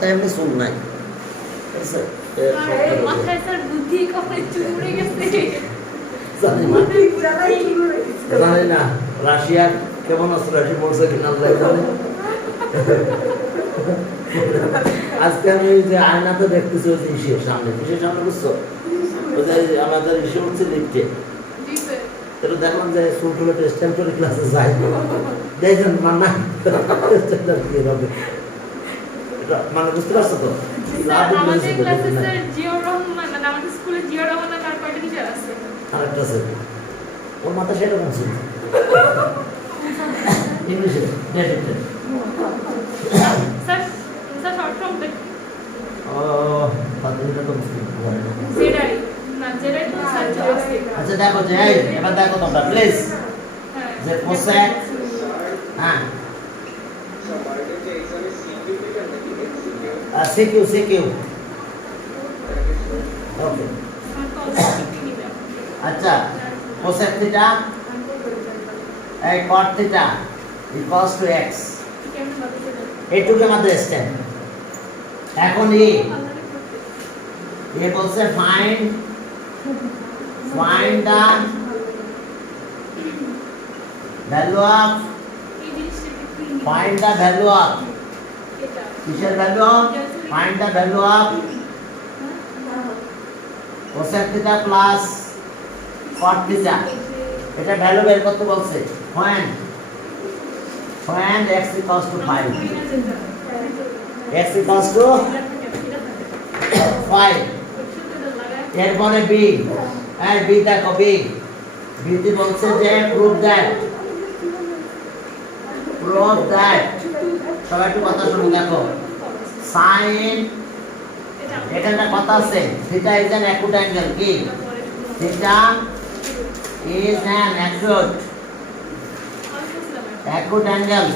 মাথায় এমনি চুল নাই, ঠিক আছে? মাথায় স্যার বুদ্ধি কখনো চুল উড়ে গেছে। জানি না রাশিয়া কেমন আছে, রাশি পড়ছে কিনা আল্লাহ জানে। আজকে আমি যে আয়নাতে দেখতেছি ওই ইসের সামনে, কিসের সামনে বুঝছো? ওই যে আমাদের ইসে উঠছে লিফটে, এটা দেখলাম যে চুল টুলে টেস্টেন্টরি ক্লাসে যায়, দেখেন মানে কি হবে মানে বুঝতে পারছো তো? আমাদের ক্লাসে স্যার জিও রহমান, মানে আমাদের স্কুলে জিও রহমান আর কয়টা টিচার আছে? আরেকটা আছে ওর মাথা সেরকম ছিল ইংলিশে ডেটেক্টেড। স্যার স্যার শর্ট ফর্ম দেখ। পাঁচটা তো মুশকিল হয় না। জেডাই না, জেডাই তো স্যার আছে। আচ্ছা দেখো যে এই এবার দেখো তোমরা প্লিজ যে কোসেক, হ্যাঁ সিকিউ সিকিউ ওকে। আচ্ছা কোসেক থিটা এই cot theta equals to x, এইটুকু আমাদের স্টেপ। এখন এ বলছে find the value of, find the value of, কিসের value of? Find the value of cosec theta plus cot theta, এটা ভ্যালু বের করতে বলছে। when x equals to 5, x equals to 5, এরপরে b, এই b দেখো b তে বলছে যে prove that, সবাই একটু কথা শুনে দেখো। sin, এখানে কথা আছে theta is an acute angle, কি theta is an acute angle,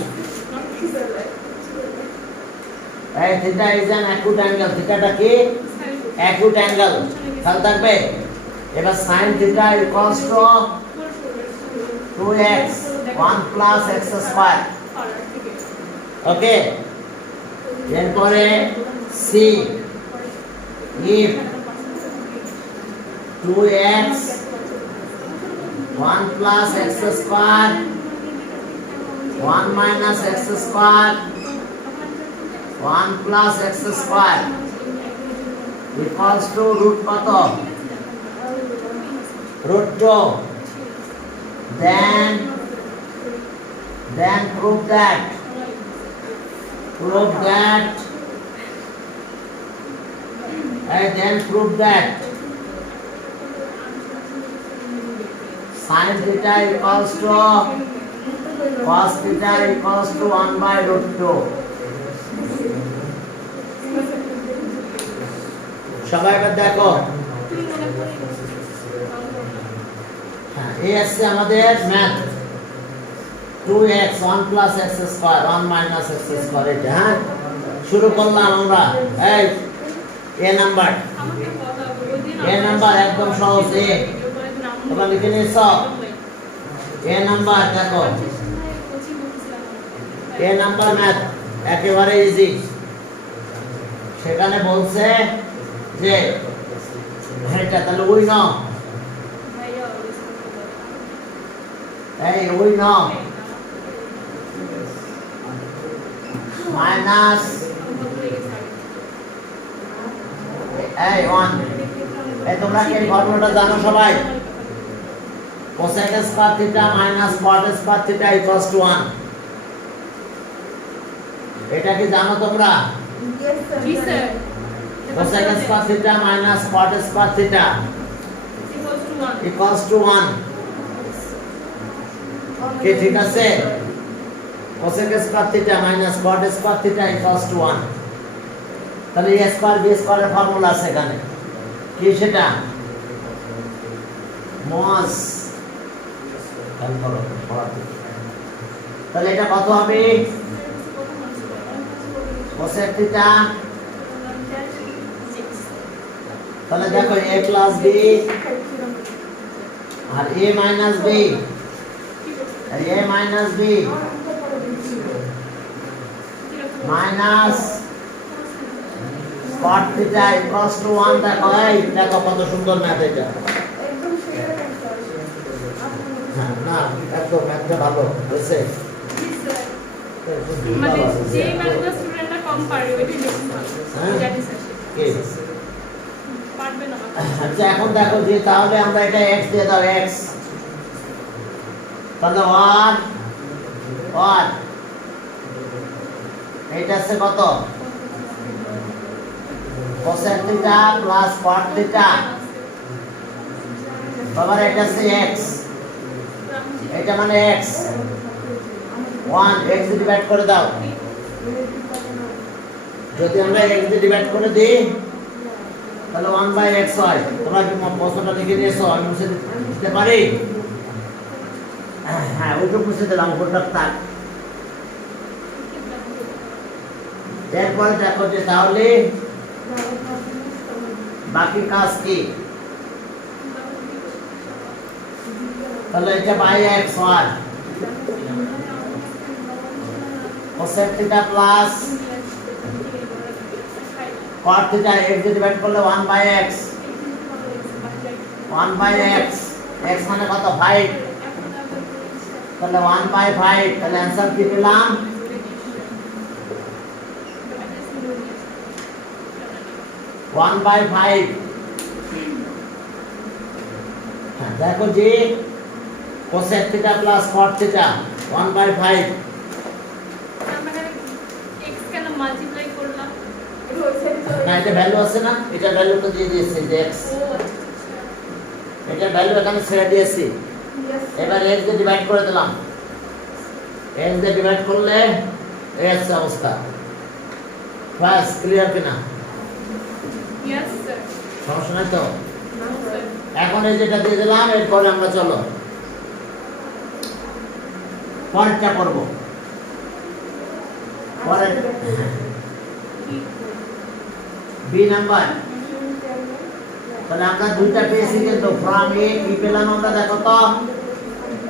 এই theta is an acute angle, থিটাটা কি acute angle, খেয়াল থাকবে। এবার sin theta equals to 2x 1 plus x square, ওকে। এরপরে c, if 2x 1 plus x square 1 minus x square 1 plus x square equals to root কত? root 2, then prove that sin theta equals to cos theta equals to 1 by root 2. সবাই এবার দেখো, হ্যাঁ এই আছে আমাদের math 2x 1 plus x square 1 minus x square, এটা হ্যাঁ শুরু করলাম আমরা। এই এ নাম্বার একদম সহজ, তোমরা লিখে নিয়েছ এ নাম্বার। দেখো এ নাম্বার ম্যাথ একেবারে ইজি, সেখানে বলছে যে এটা তাহলে ওই ন, এই ওই ন মাইনাস এই 1, এই তোমরা কি এই ফর্মুলাটা জানো সবাই? cosec square theta minus cot square theta equals to 1, এটা কি জানো তোমরা? জি sir. cosec square theta minus cot square theta equals to 1, কি ঠিক আছে? cosec square theta minus cot square theta equals to 1, তাহলে a square b square এর formula আছে এখানে, কি সেটা? মস, তাহলে এটা কত হবে? cosec theta, তাহলে দেখো a plus b R a minus b, R a minus b minus cot theta equals to 1 দেখো এই দেখো কত সুন্দর ম্যাথ এটা হ্যাঁ না একদম ম্যাথটা ভালো হয়েছে মানে যে ম্যাথগুলো স্টুডেন্টরা কম পারে ওইটাই বেশি ভালো হ্যাঁ? জানি স্যার কি? পারবে না আচ্ছা এখন দেখো যে তাহলে আমরা এটা x দিয়ে দাও x তাহলে 1 এটা আছে কত cosec theta plus cot theta আবার এটা আছে x এটা মানে x 1 x ডিভাইড করে দাও যদি আমরা x দিয়ে ডিভাইড করে দিই তাহলে 1/x হয় তোমরা কি প্রশ্নটা লিখে নিয়েছো আমি মুছে দিতে পারি হ্যাঁ ওইটুকু মুছে দিলাম ওটা থাক এরপরে দেখো যে তাহলে বাকি কাজ কি তাহলে এটা বাই x হয় cosec theta plus cot theta x দিয়ে ডিভাইড করলে 1/x 1/x x মানে কত 5 তাহলে 1/5 তাহলে आंसर কি পেলাম 1/5 হ্যাঁ দেখো যে cosec theta plus cot theta 1/5 আমরা x কেন মাল্টিপ্লাই করলাম না এটা ভ্যালু আছে না এটা ভ্যালু তো দিয়ে দিয়েছে যে x ও এটা ভ্যালু এখানে ছেড়ে দিয়েছি এবার x দিয়ে ডিভাইড করে দিলাম x দিয়ে ডিভাইড করলে এই আছে অবস্থা বাস ক্লিয়ার কিনা ইয়েস স্যার সমস্যা নাই তো নো স্যার এখন এই যেটা দিয়ে দিলাম এরপরে আমরা চলো পরেরটা করব পরে বি নাম্বার তাহলে আমরা দুইটা পেয়েছি কিন্তু ফ্রম এ কি পেলাম আমরা দেখো তো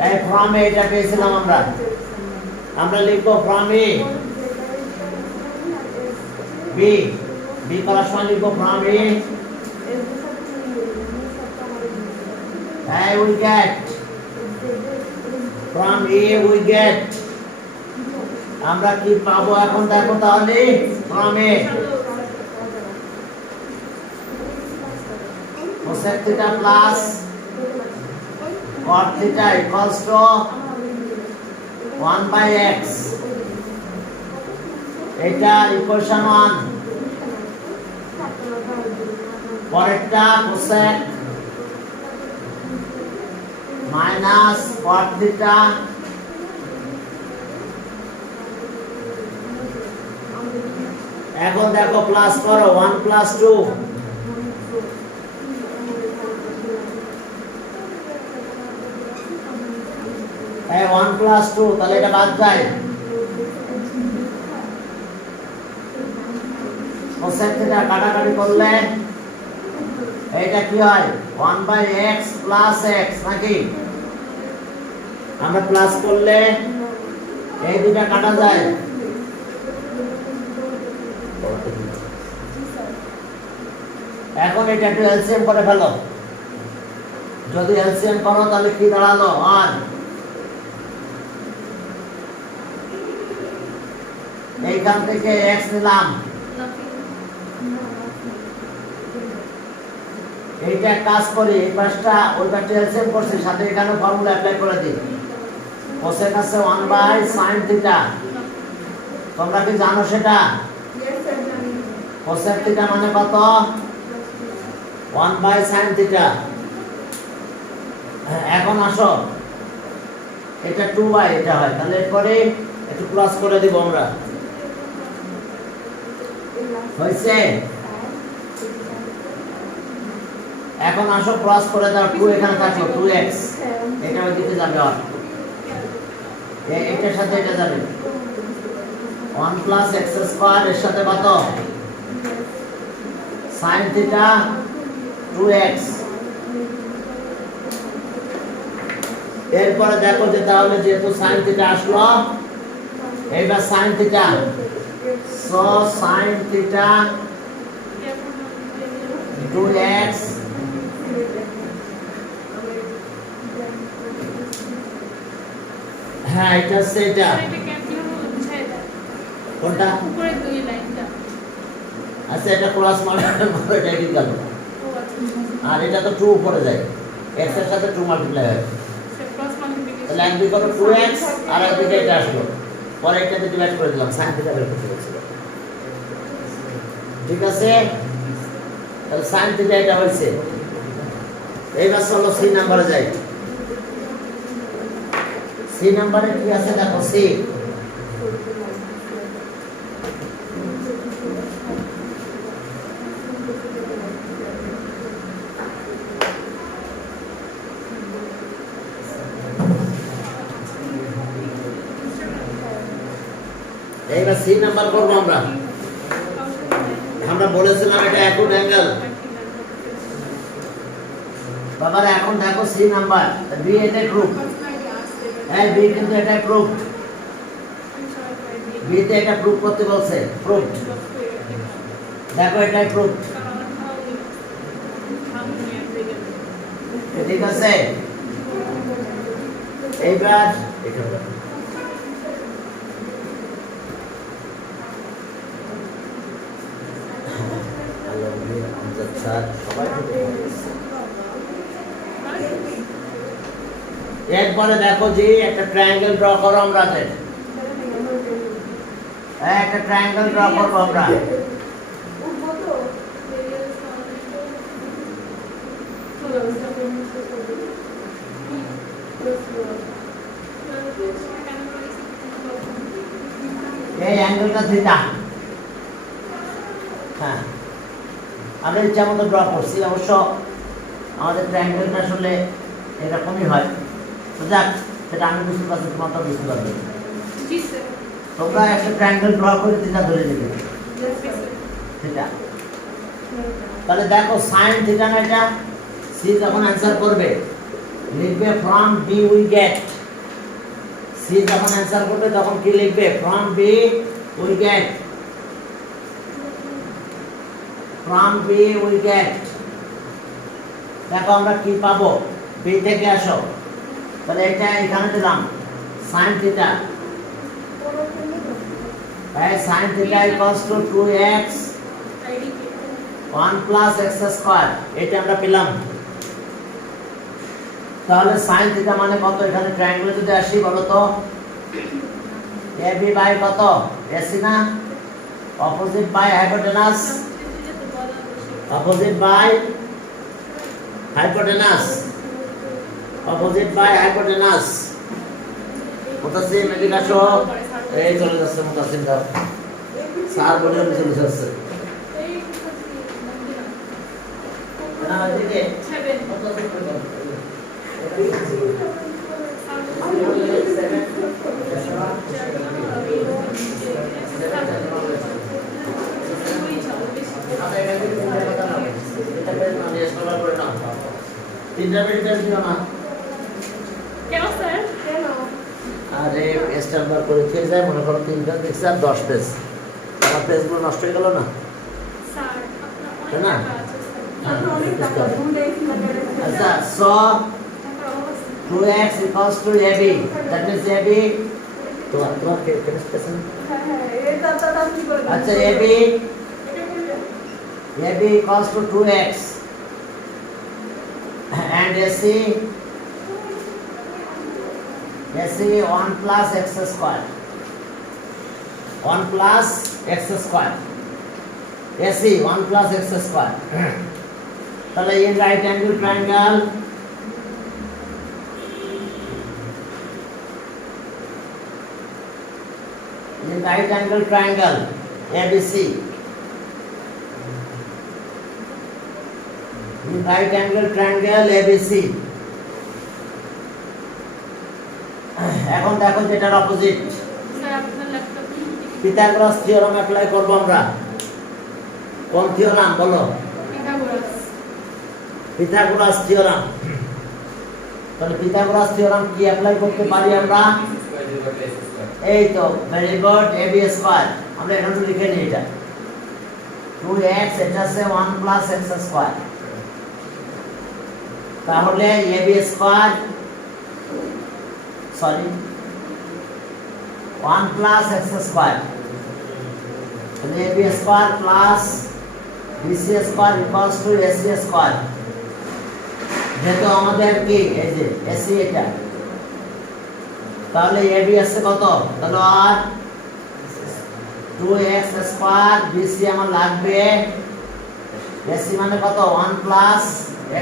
এই ফ্রম এ এটা পেয়েছিলাম আমরা লিখবো ফ্রম এ বি বি করার সময় লিখবো from a we get from A we get আমরা কি পাবো এখন দেখো তাহলে from A cosec theta plus cot theta equals to 1/x এটা ইকুয়েশন 1 পরেরটা cosec minus cot theta এখন দেখো প্লাস করো 1 plus 2 এই 1 plus 2 তাহলে এটা বাদ যায় cosec theta কাটাকাটি করলে এটা কি হয় 1/x plus x নাকি আমরা প্লাস করলে এই দুটো কাটা যায় এখন এটা একটু এলসিএম করে ফেলো যদি এলসিএম করো তাহলে কি দাঁড়ালো 1 এইখান থেকে x নিলাম এইটা কাজ করি এই পাশটা ওই পাশটা এলসিএম করছি সাথে এখানে ফর্মুলা অ্যাপ্লাই করে দিই cosec আছে 1/sin theta তোমরা কি জানো সেটা cosec theta মানে কত 1/sin theta এখন আসো এটা 2/, এটা হয় তাহলে এরপরে একটু প্লাস করে দিব আমরা হইছে এখন আসো প্লাস করে দাও 2 এখানে থাকলো 2x এটা ওইদিকে যাবে আর এটার সাথে এটা যাবে 1 plus x square এর সাথে কত sin theta 2x এরপরে দেখো যে তাহলে যেহেতু sin theta আসলো এইবার sin theta so sin theta 2x হ্যাঁ এটা হচ্ছে এটা স্যার, এটা কেমন কিভাবে বুঝাই দেয়? কোনটা উপরে দুই লাইনটা। আচ্ছা এটা ক্রস মাল্টিপ্লাই এটা কি গেল ও আচ্ছা। আর এটা তো 2 উপরে যায় x এর সাথে 2 মাল্টিপ্লাই হয় স্যার, ক্রস মাল্টিপ্লিকেশন। তাহলে একদিকে করো 2x আর একদিকে এটা আসলো পরে এটাতে ডিভাইড করে দিলাম sin থিটা বের করতে বলছিল ঠিক আছে তাহলে sin থিটা এটা হইছে এইবার চলো সি নাম্বারে যাই সি নাম্বারে কি আছে দেখো সি এইবার সি নাম্বার করবো আমরা বলেছিলাম এটা অ্যাকুট অ্যাঙ্গেল বাবার এখন দেখো সি নাম্বার বি এটা প্রুফ হ্যাঁ বি কিন্তু এটা প্রুফ বি তে এটা প্রুফ করতে বলছে প্রুফ দেখো এটা প্রুফ ঠিক আছে এইবার এটা একবারে দেখো যে একটা ট্রায়াঙ্গেল ড্র করো আমরা একটা ট্রায়াঙ্গেল ড্র করবো আমরা এই অ্যাঙ্গেলটা থিটা হ্যাঁ আমরা ইচ্ছা মতো ড্র করছি অবশ্য আমাদের ট্রায়াঙ্গেলটা আসলে এরকমই হয় তো যাক সেটা আমি বুঝতে পারছি তোমার তো বুঝতে পারবে তোমরা একটা ট্রায়াঙ্গেল ড্র করে থিটা ধরে নেবে থিটা তাহলে দেখো সাইন থিটা না এটা সি যখন অ্যান্সার করবে লিখবে from B we get C যখন অ্যান্সার করবে তখন কি লিখবে from B we get from B we get দেখো আমরা কি পাবো বি থেকে আসো তাহলে এটা এখানে দিলাম sin theta sin theta equals two 2x 1 plus x square এটা আমরা পেলাম তাহলে sin থিটা মানে কত এখানে ট্রায়াঙ্গেল যদি আসি বলো তো ab বাই কত ac না opposite by hypotenuse opposite by hypotenuse Mutasim এদিকে আসো এই চলে যাচ্ছে মুতাসিম দাও স্যার বলে আমি চলে যাচ্ছে না এদিকে তিনটা মেডিকেল দিও না কেন স্যার আরে পেজটা বার করে খেয়ে যায় মনে করো তিনটা দেখছি আর 10 পেজ আমার পেজগুলো নষ্ট হয়ে গেল না স্যার তাই না আপনার আচ্ছা so 2x equals to ab that means ab তোমার কেমিস্ট্রি আছে আচ্ছা ab equals to 2x and AC 1 plus x square 1 plus x square AC 1 plus x square তাহলে in right angle triangle ABC in right angle triangle ABC এখন দেখো যেটার opposite sir আপনার laptop Pythagoras theorem apply করব আমরা কোন theorem বলো Pythagoras theorem তাহলে পিথাগোরাস থিওরাম কি অ্যাপ্লাই করতে পারি আমরা এই তো ভেরি গুড ab স্কয়ার আমরা এখানে লিখে নিই এটা 2x এটা আছে 1 প্লাস x স্কয়ার, তাহলে ab square sorry 1 plus x square, তাহলে ab square plus bc square equals two ac square. যেহেতু আমাদের কি এই যে ac এটা, তাহলে ab আছে কত, তাহলে আর 2x স্কয়ার bc আমার লাগবে ac মানে কত 1 প্লাস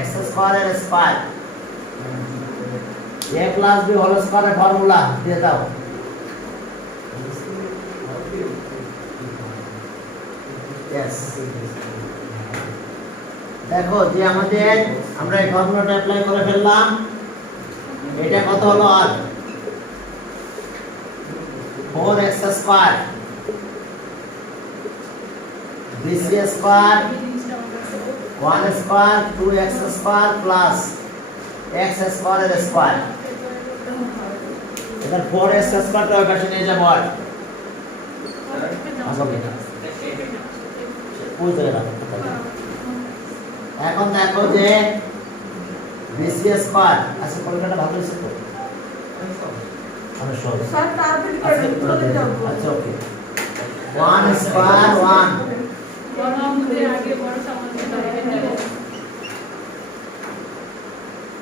x স্কয়ার এর square, a plus b whole স্কয়ারের ফর্মুলা দিয়ে দাও। यस দেখো যে আমাদের আমরা এই ফর্মুলাটা অ্যাপ্লাই করে ফেললাম, এটা কত হলো আর 4x square bc square 1 square 2x square plus x square এর স্কয়ার। এবার 4x স্কয়ারটা ওই পাশে নিয়ে যাবো আর ওই জায়গায় এখন দেখো যে bc স্কয়ার আচ্ছা পরীক্ষাটা ভালো হয়েছে তো আমি সব স্যার তাড়াতাড়ি করে চলে যাব। আচ্ছা ওকে 1 স্কয়ার 1 বড় আমাদের আগে বড় সমাধান করে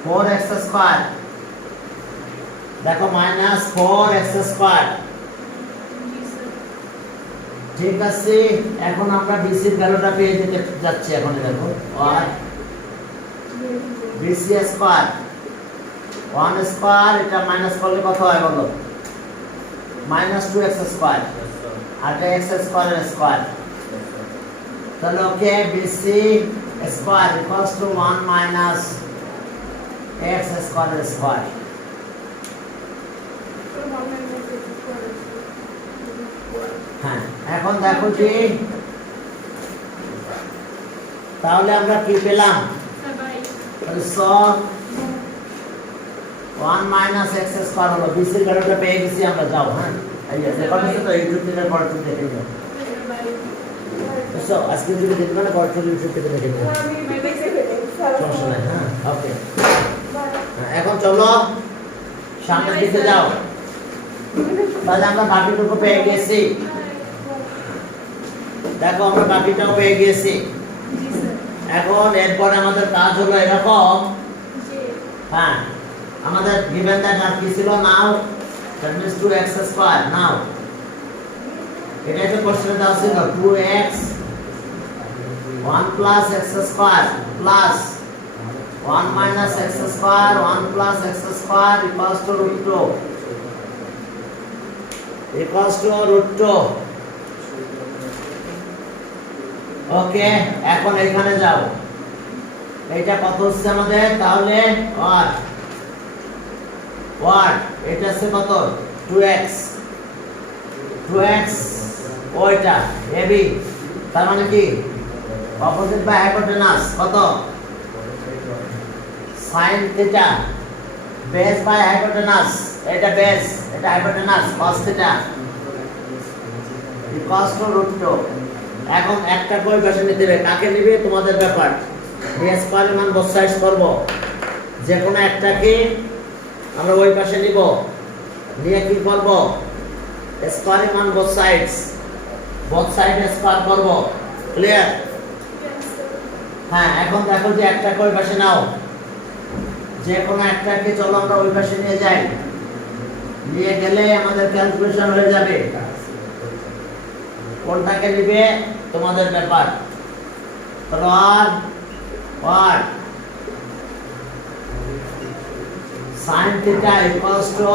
4x স্কয়ার দেখো মাইনাস 4x স্কয়ার। ঠিক আছে, এখন আমরা bc এর ভ্যালুটা পেয়ে যেতে যাচ্ছি। এখন দেখো আর bc স্কয়ার 1 স্কয়ার এটা মাইনাস করলে কত হয় বলো, মাইনাস 2x স্কয়ার আর এটা x স্কয়ার এর স্কয়ার। তাহলে ওকে bc square equals two 1 minus x square এর স্কয়ার। হ্যাঁ এখন দেখো যে তাহলে আমরা কি পেলাম, তাহলে সব 1 মাইনাস x স্কয়ার হলো, bc এর ভ্যালুটা পেয়ে গেছি আমরা। যাও হ্যাঁ এই যে কত তো ইউটিউব থেকে পড়া তুমি দেখে নাও। সো আজকে যদি দেখবে না পড়া তুমি ইউটিউব থেকে দেখে নাও, আমি দেখে ফেলি স্যার। সমস্যা নাই। হ্যাঁ ওকে এখন চলো সামনের দিকে যাও। তাহলে আমরা বাকিটুকু পেয়ে গেছি, দেখো আমরা বাকিটাও পেয়ে গেছি। এখন এরপর আমাদের কাজ হলো এরকম, হ্যাঁ আমাদের গিভেন দ্যাট আর কি ছিল, now that means 2x square. Now এটা একটা কোশ্চেনে দেওয়া ছিল 2x 1 plus x square plus 1 minus x square 1 plus x square equals to √2 equals to √2। Okay এখন এখানে যাও, এটা কত হচ্ছে আমাদের, তাহলে আর এটা হচ্ছে কত 2x ওইটা ab, তার মানে কি অপোজিট বাই হাইপোটেনাস কত sin theta base by hypotenuse, এটা বেস এটা hypotenuse cos theta equals to √2। এখন একটা কই পাশে নিতে হবে, কাকে নেবে তোমাদের ব্যাপার। b স্কয়ার মান বোথ সাইডস করব, যে কোনো একটাকে আমরা ওই পাশে নিব, নিয়ে কি করব স্কয়ার মান বোথ সাইডে স্কয়ার করব। ক্লিয়ার? হ্যাঁ এখন দেখো যে একটা কই পাশে নাও, যে কোনো একটাকে চলো আমরা ওই পাশে নিয়ে যাই, নিয়ে গেলে আমাদের ক্যালকুলেশন হয়ে যাবে। কোনটাকে নিবে তোমাদের ব্যাপার। তাহলে আর sin theta equals two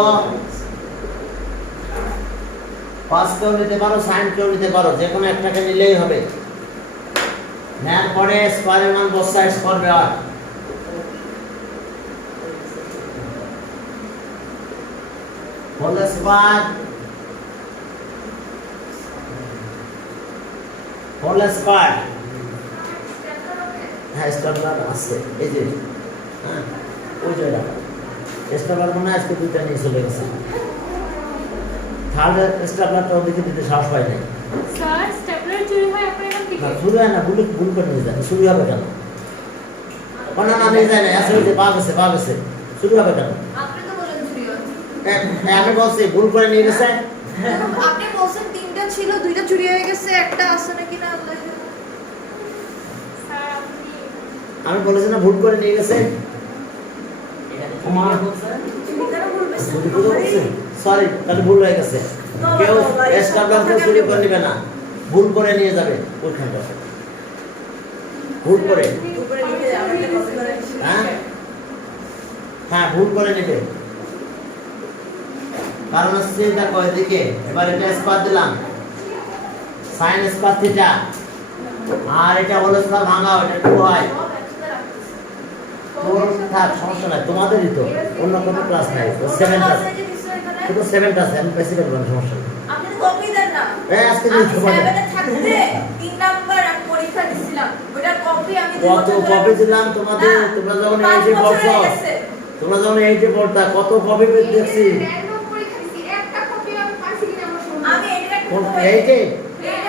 cos কেও নিতে পারো sin কেও নিতে পারো, যে কোনো একটাকে নিলেই হবে। নেওয়ার পরে স্কয়ারের মান বোথ সাইডস করবে, আর হোল স্কয়ার হ্যাঁ স্টেপলার আছে এই যে, হ্যাঁ ওই জায়গা স্টেপলার মনে আজকে দুইটা নিয়ে চলে গেছে, থার্ড স্টেপলারটাও দেখে দিতে সাহস পাই নাই। স্যার স্টেপলার চুরি হয় আপনি এখন না চুরি হয় না, ভুল করে নিয়ে যায়, চুরি হবে কেন? না নিয়ে যায় না, আসলে পা গেছে, চুরি হবে কেন? আপনি তো বলেন চুরি হয়েছে। আমি বলছি ভুল করে নিয়ে গেছে। আপনি বলছেন 3টা ছিল, 2টা চুরি হয়ে গেছে, একটা আছে নাকি না আল্লাহ জানে। স্যার আপনি আমি বলেছি না ভুল করে নিয়ে গেছে। সরি, তাহলে ভুল হয়ে গেছে। কেউ এস্টাবলার চুরি করে নিবে না, ভুল করে নিয়ে যাবে ওইখানটা, ভুল করে। উপরে লিখে যাও, একটা কপি করে হ্যাঁ ভুল করে নেবে, কারণ হচ্ছে দেখো এদিকে এবার এটা স্কয়ার দিলাম, sin স্কয়ার থিটা, আর এটা হলো স্কয়ার ভাঙাও, এটা 2 হয়। তোর থাক, সমস্যা নাই, তোমাদেরই তো, অন্য কোনো ক্লাস নাই, তো 7 টা শুধু 7 টা আছে, আমি বেশি করব না, সমস্যা নেই। আপনি তো কপি দেন না। আজকে আমি দিন সময় 7 এ থাকতে 3 নাম্বার আমি পরীক্ষা দিছিলাম, ওটার কপি আমি কত কপি দিলাম তোমাদের, তোমরা যখন এই যে পড়ছো, তোমরা যখন এই যে পড়তা, কত কপি দেখছি। র‍্যান্ডম পরীক্ষা দিছি, একটা কপি আমি পাইছি কিনা আমার সন্দেহ। আমি এটা কোন এই যে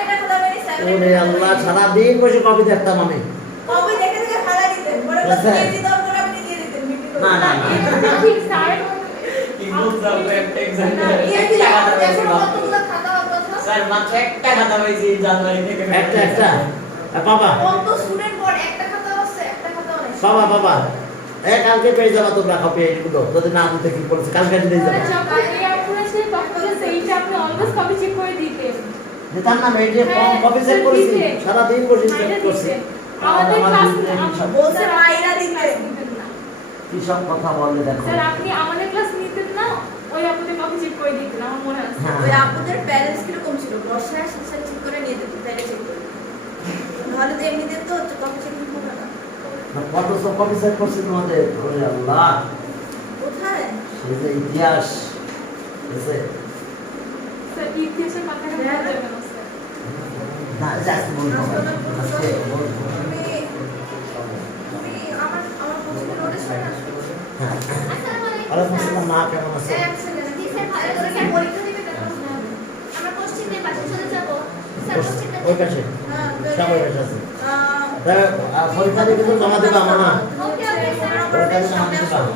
এটা কথা বলি 7 ওরে আল্লাহ, সারা দিন বসে কপি দেখতাম আমি। কপি দেখে দেখে ফেলা দিতেন, পরে বলতে আচ্ছা। দিয়ে দিতাম, পরে আপনি দিয়ে দিতেন মিটিং করে। না ঠিক স্যার দিয়ে দিলাম, এখন কতগুলো খাতা হওয়ার কথা? একটা বাবা কত স্টুডেন্ট পড়ে, একটা খাতা আছে, একটা খাতা অনেক। বাবা কালকে পেয়ে যাবা তোমরা কপি, এইগুলো যদি না দিতে কি বলছে, কালকে দিয়ে যাবা। যখন এয়ার করেছে তখন সেইটা আপনি অলওয়েজ কপি চেক করে দিতেন। দিতাম না, এই যে কপি চেক করেছি, সারা দিন বসে চেক করছি। আমাদের আমার ক্লাস বলছে মাইরা দিতে। কি সব কথা বলে দেখো। স্যার আপনি আমাদের ক্লাস নিতেন না, ওই আপনাদের কপি চেক করে দিতেন, আমার মনে আছে। হ্যাঁ। ওই আপুদের ব্যালেন্স কিরকম ছিল, বর্ষায় শিক্ষা ঠিক করে নিয়ে যেত, তাইলে চেক করে। নাহলে তো এমনিতে তো কপি চেক হবে না। কত সব কপি চেক করছি তোমাদের, ওরে আল্লাহ, কোথায়? সেই যে ইতিহাস আছে স্যার ইতিহাসের পাতাটা বলা যাবে না স্যার। না, জাস্ট বলবো আজকে বলবো। তুমি আমার কোচিং নোটিস করে আসো। হ্যাঁ, আসসালামু আলাইকুম। ওয়ালাইকুম আসসালাম, মা কেমন আছো? এক সেকেন্ড, জি স্যার ভালো করে স্যার পরীক্ষা দিবে কেন? আমরা কোশ্চেনের পাশে চলে যাব। স্যার কোশ্চেনটা ওই পাশে হ্যাঁ, সব ওই পাশে আছে। আ পরীক্ষা দিয়ে কিন্তু জমা দেবা মামা, ওকে ওকে স্যার, আমরা পরীক্ষা দিয়ে জমা সামনে দিবা। আসো।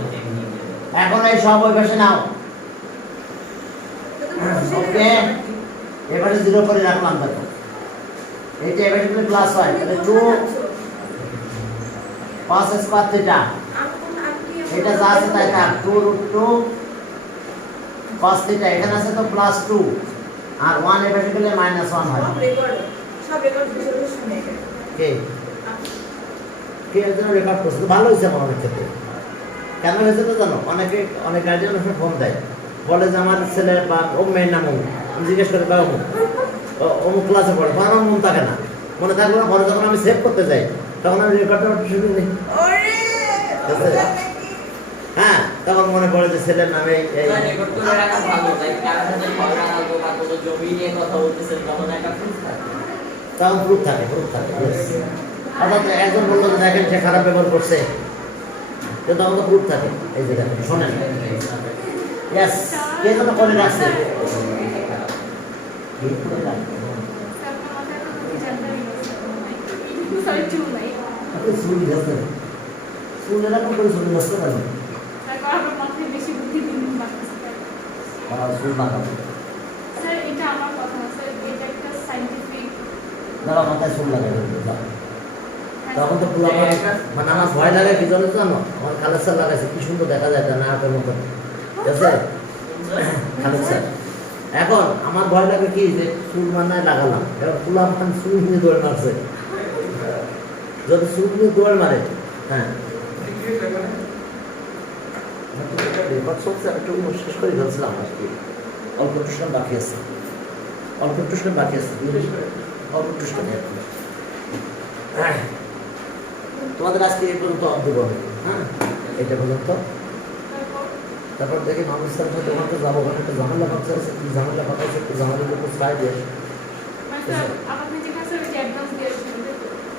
এখন এই সব ওই পাশে নাও। ওকে, এবারে 0 করে রাখলাম, দেখো এইটা এবারে কিন্তু প্লাস হয়, তাহলে 2 cos স্কয়ার থিটা, এটা যা আছে তাই থাক, 2√2 cos থিটা, এখানে আছে তো প্লাস 2, আর 1 এবারে গেলে -1 হয়। সব রেকর্ড হিসেবে শুনে গেছে। কে কে একজন রেকর্ড করছে, তো ভালো হয়েছে আমার অনেক ক্ষেত্রে। কেন হয়েছে তো জানো, অনেক গার্জিয়ান ওখানে ফোন দেয়, বলে যে আমার ছেলে বা ও মেয়ের নাম অমুক, আমি জিজ্ঞেস করি বা অমুক ক্লাসে পড়ে, আমার মন থাকে না, মনে থাকলো না, পরে যখন আমি সেভ করতে যাই তখন আমি রেকর্ডটা শুনি নি। ওরে হ্যাঁ, তখন মনে পড়ে যে ছেলের নামে এই রেকর্ড করে রাখা ভালো, তাই কারোর সাথে ঝগড়া লাগবো বা কোনো জমি নিয়ে কথা বলতেছেন, তখন একটা proof থাকে। তখন প্রুফ থাকে yes। অর্থাৎ একজন বললো যে দেখেন সে খারাপ ব্যবহার করছে, তো তখন তো প্রুফ থাকে, এই যে দেখেন শোনেন, ইয়েস, কে যেন করে রাখছে। স্যার আপনার মাথায় তো কিছু জানতামই না স্যার। সরি চুল নাই। আপনি চুল গেছেন, চুল এরকম করে চলে যাচ্ছে কেন? তারপর আমার মাথায় বেশি বুদ্ধি দিন বাড়তেছে স্যার। চুল লাগাবো, স্যার এটা আমার কথা না স্যার, এটা একটা সায়েন্টিফিক। দাঁড়া মাথায় চুল লাগাই তখন তো পুরো মানে আমার ভয় লাগে কি জন্য জানো, আমার খালেদ স্যার লাগাইছে, কি সুন্দর দেখা যায় না আপনার মতো, ঠিক আছে খালেদ স্যার। এখন আমার ভয় লাগে কি যে চুল মানায় লাগালাম, এবার পুলা মান চুল নিয়ে দৌড় মারছে, যদি চুল নিয়ে দৌড় মারে, হ্যাঁ রেকর্ড চলছে, একটু শেষ করে ফেলছিলাম আজকে, অল্প টুসন বাকি আছে, অল্প টুসন বাকি আছে, অল্প টুসন। তোমাদের আজকে এই পর্যন্ত অব্দি বলে, হ্যাঁ এটা পর্যন্ত, তারপর দেখি মানুষ স্যারের সাথে ওখানে যাবো, ওখানে একটা ঝামেলা পাচ্ছে, কি ঝামেলা পাঠাচ্ছে, একটু ঝামেলার উপর সাই দিয়ে। স্যার আপনি যে কাছে ওই অ্যাডভান্স দিয়েছেন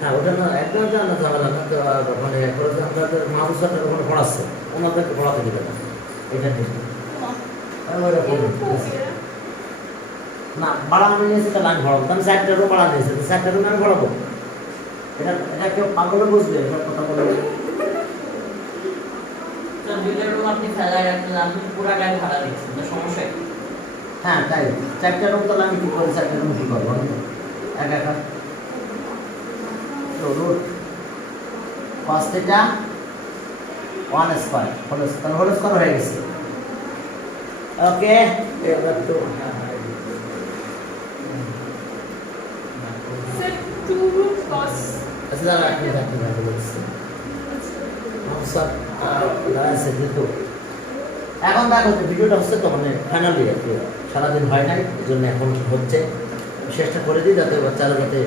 হ্যাঁ ওটা না একদম না ঝামেলা না, তো মানে আমাদের মানুষ স্যারের ওখানে পড়াচ্ছে, ওনাদেরকে পড়াতে দিবে না, এটা ঠিক ওইরকম। না বাড়ানো নিয়েছে তাহলে আমি ভরাবো, আমি 4টা রুম বাড়ানো নিয়েছে, 4টা রুম আমি ভরাবো। এটা কেউ পাগলে বুঝবে এসব কথা বলে? স্যার 2টা রুম আপনি ফেলায় রাখলেন, আপনি পুরা গায়ে ভাড়া দিচ্ছেন, না সমস্যা কি? হ্যাঁ তাই 4টা রুম তাহলে আমি কি করি, 4টা রুম কি করবো একা একা? তো root cos theta 1 square whole square হয়ে গেছে। ওকে এবার তো স্যার 2 root cos আচ্ছা দাঁড়া আপনি বলছি স্যার দাঁড়াচ্ছে যেহেতু এখন দেখো যে ভিডিওটা হচ্ছে তো মানে ফাইনালি একটু সারাদিন হয় নাই, এই জন্য এখন হচ্ছে শেষটা করে দিই যাতে বাচ্চারা যাতে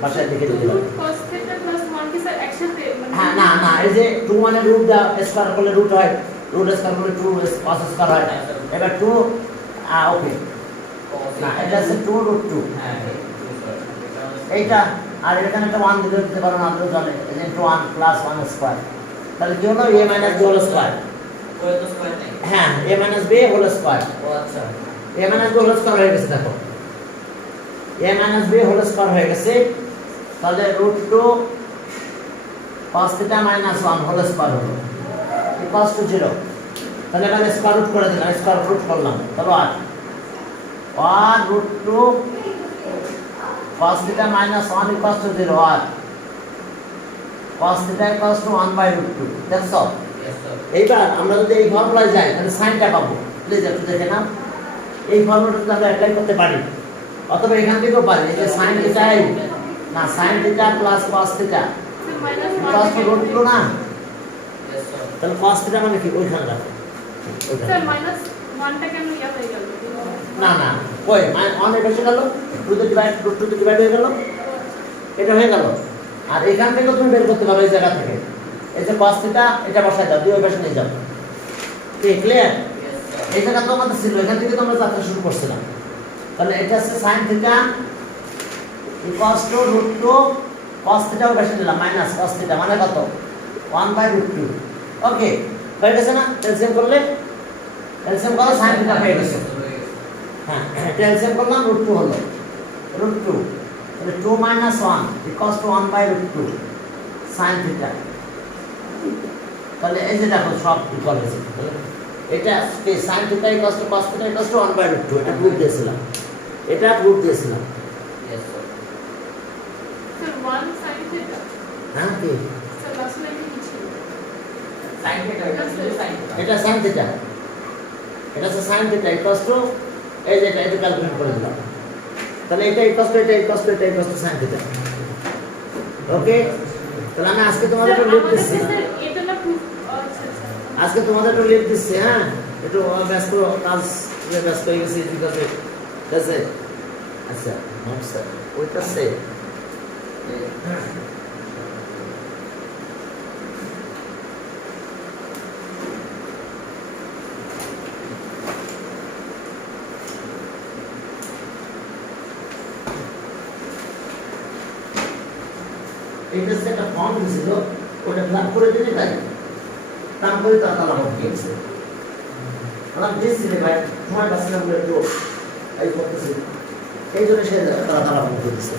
বাসায় দেখে দিতে পারে। root cos theta plus 1 কি স্যার একসাথে মানে হ্যাঁ না না এই যে 2 মানে রুট দা স্কয়ার করলে রুট হয়, রুট স্কয়ার করলে 2 cos স্কয়ার হয়। এবার 2 ওকে না এটা হচ্ছে 2 রুট 2 হ্যাঁ এইটা, আর এখানে একটা 1 দিতে পারো না তো চলে, এই যে 1 প্লাস 1 স্কয়ার, তাহলে কি হলো a minus b whole square. ওই তো স্কয়ার নেই। হ্যাঁ a minus b whole square, ও আচ্ছা, a minus b whole square হয়ে গেছে। দেখো a minus b whole square হয়ে গেছে, তাহলে root 2 cos theta minus 1 whole square হলো ইকুয়ালস টু 0। তাহলে এবার স্কয়ার রুট করে দিলাম, স্কয়ার রুট করলাম, তাহলে আর root 2 cos theta minus 1 equals to 0 আর cos theta equals to 1 by root 2। That's all. yes sir, এইবার আমরা যদি এই ফর্মুলায় যাই তাহলে সাইনটা পাবো। প্লিজ একটু দেখে নাও, এই ফর্মুলাটা আমরা অ্যাপ্লাই করতে পারি, অথবা এখান থেকেও পারি। এই যে sin theta না sin theta plus cos theta minus equals to root 2 না, yes sir, তাহলে cos theta মানে কি ওইখানে রাখো ওইখানে। স্যার minus 1 টা কেন ইয়া হয়ে গেল? না না ওই মানে 1 এর বেশি গেল, রুট 2 ডিভাইড হয়ে গেল, এটা হয়ে গেল। আর এখান থেকে তুমি বের করতে পারো এই জায়গা থেকে, এই যে cos theta এটা বসায় দাও, দুই ওই পাশে নিয়ে যাও। ঠিক ক্লিয়ার? yes sir, এই জায়গা তো আমাদের ছিল, এখান থেকে তো আমরা যাত্রা শুরু করছিলাম। তাহলে এটা হচ্ছে sin theta equals to root 2 cos theta ওই পাশে নিলাম মাইনাস cos theta মানে কত 1 by root 2। ওকে হয়ে গেছে না? এলসিএম করলে এলসিএম করো sin theta হয়ে গেছে। হ্যাঁ এটা এলসিএম করলাম, রুট 2 হলো, রুট 2 তাহলে 2 minus 1 equals to 1 by root 2 sin theta। তাহলে এই যে দেখো সব ইকুয়াল হয়েছে, এটা কি sin theta equals to cos theta equals to 1 by root 2, এটা প্রুফ দিয়েছিলাম, এটা প্রুফ দিয়েছিলাম। yes sir, sir 1 sin theta হ্যাঁ কি স্যার লাস্ট লাইনে কি ছিল? sin theta এটা শুধু sin theta, এটা sin theta, এটা হচ্ছে sin theta equals to এই যে এটা ক্যালকুলেট করে দিলাম, তাহলে এটা equals to এটা equals to এটা equals to sin theta। ওকে তাহলে আমি আজকে তোমাদের স্যার একটা লিখ আমাদের দিচ্ছি, স্যার এটা না proof আচ্ছা আচ্ছা আজকে তোমাদের একটা লিখ দিচ্ছি। হ্যাঁ একটু ব্যস্ত কাজ ব্যস্ত হয়ে গেছি বিকজে ঠিক আছে। আচ্ছা নোট স্যার ওইটা সে এটা হচ্ছে একটা ফর্ম দিয়েছিল, ওটা ফিল করে দিলে তাই তারপরে তারা দিয়েছে। আমরা দিচ্ছি রে ভাই, সময় পাচ্ছি না বলে একটু এই করতেছি, এই জন্য সে তারা ফোন করতেছে।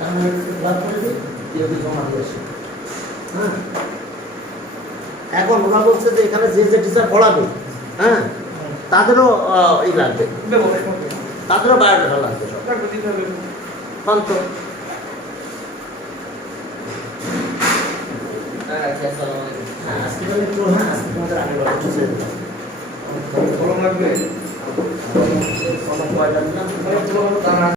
এখন ফিল করে দিই, দিয়ে জমা দিয়ে আসি। হ্যাঁ এখন ওরা বলছে যে এখানে যে যে টিচার পড়াবে হ্যাঁ তাদেরও ই লাগবে, তাদেরও বায়োডাটা লাগবে সব। তো আচ্ছা আসসালামু আলাইকুম। হ্যাঁ আজকে তাহলে একটু হ্যাঁ আজকে তোমাদের আগে বলা উচিত ছিল। কলম লাগবে? কলম কয়টা দিলাম?